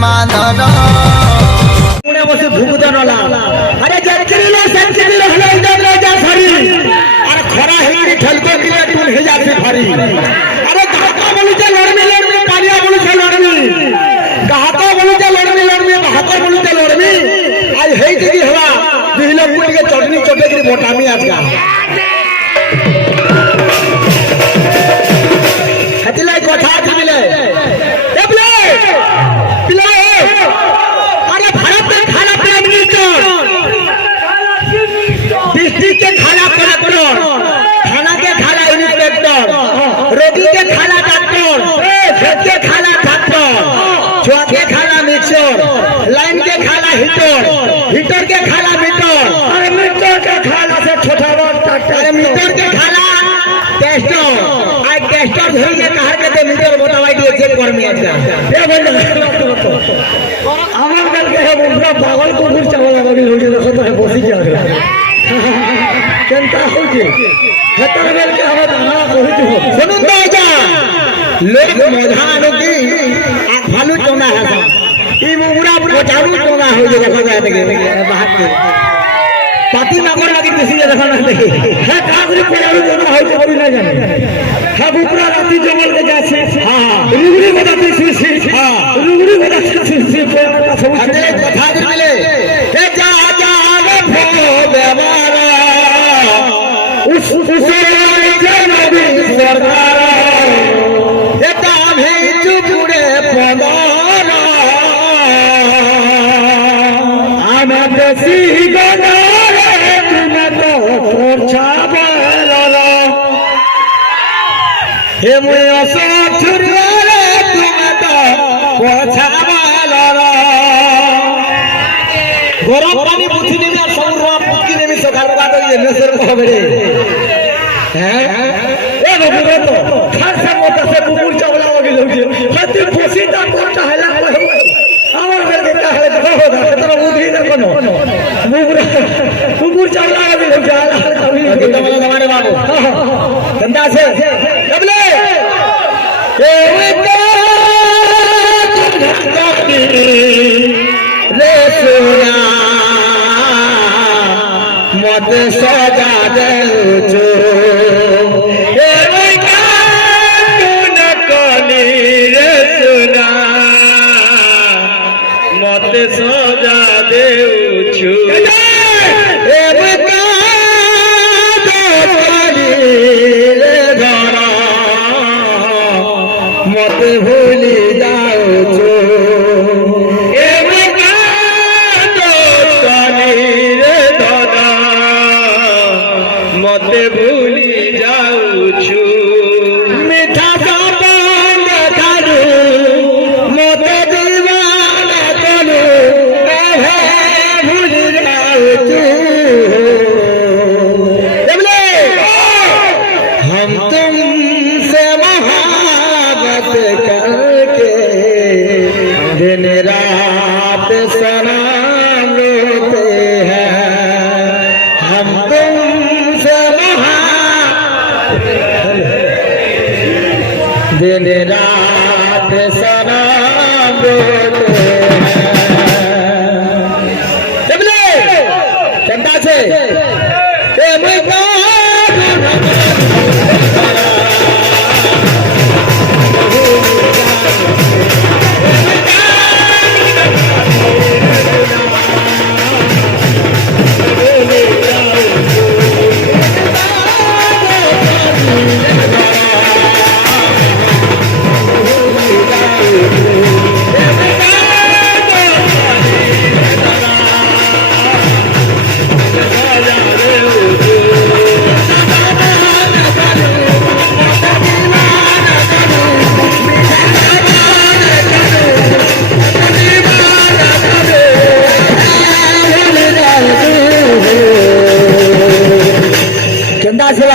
मानर पुणे बसे भूगुत नला अरे जरकिलो संकिलो हले इधर ले जा फरी अरे खरा हेली ठलको किले टूल हे जा से फरी अरे गाका बोलू जे लड़मी लड़मी कालिया बोलू जे लड़मी गाका बोलू जे लड़मी लड़मी बहाकर बोलू जे लड़मी आज हेई दिगी हवा दिहले पुट के चटनी चटे के मोटामी आज का हतिलाई कथा दिले देबले पिला अरे भारत में खाना प्राइम मिनिस्टर डिस्ट्रिक्ट के खाना कलेक्टर थाना के खाना इंस्पेक्टर रोगी के खाना डॉक्टर खेत के खाना डॉक्टर छुआ के खाना मिक्सर लाइन के खाना हीटर हीटर के खाना मीटर अरे मीटर के खाना से छोटा डॉक्टर अरे मीटर के खाना टेस्टर आई टेस्टर धरी के कहर के दे मीटर बतावाई दिए चेक कर में अच्छा ए बोल আমার কালকে বন্ধুরা পাগল কুকুর চাওয়া লাগি হইছে দেখো তো বসি কি আছে কেনটা হইছে হেতর বেলকে আমরা দানা কইছো শুনুন তো আজা লোক মধানো কি এক ভালো চোনা আছে এই মুগুরা পুরো চালু চোনা হইছে দেখো যায় দেখে বাহার के পাতি নগর লাগি বেশি দেখো না দেখে হ্যাঁ কাগরি পড়ানো চোনা হইছে কই না জানে হ্যাঁ বুকরা রাতি জঙ্গল के যাচ্ছে হ্যাঁ রুগরি বদাতে শিশি হ্যাঁ রুগরি বদাতে শিশি अरे कथा दिले हे जा जा रे भो बेवारा उस के नबी सरदार हे ता भे चुपुड़े पदारा आना देसी गनारे तुम तो छोछा बेला हे मुया साथुरे तुम तो छोछा गरम पानी पुथी ने सब रुआ पुकी ने सकाल बात ये नसर खबरे हैं ए बबुरा तो खास से मोटा से कुकुर चावला हो गेल होजे हते पोसीता कोटा हला हमर बेल के कहले तो हो दा तोरा बुद्धि न कोनो बबुरा कुकुर चावला हो गेल होजे हला कभी तो वाला हमारे बाबू धंधा से डबले ए रे सोना मत सजा देलुचो ए मैया तून कली रे सोना मत सजा देउछु ए मैया कली रे धरा मत भूली जाउछु मते भूली जाऊछु मीठा साबन करू मते दीवाना करू एहे भूली जाऊछु देबले हम तुमसे मोहब्बत करके दिन रात सनम रोते हैं हम तुमसे दिन रात सनम रोते हैं देबले चंदा से ए मुझको चंदा से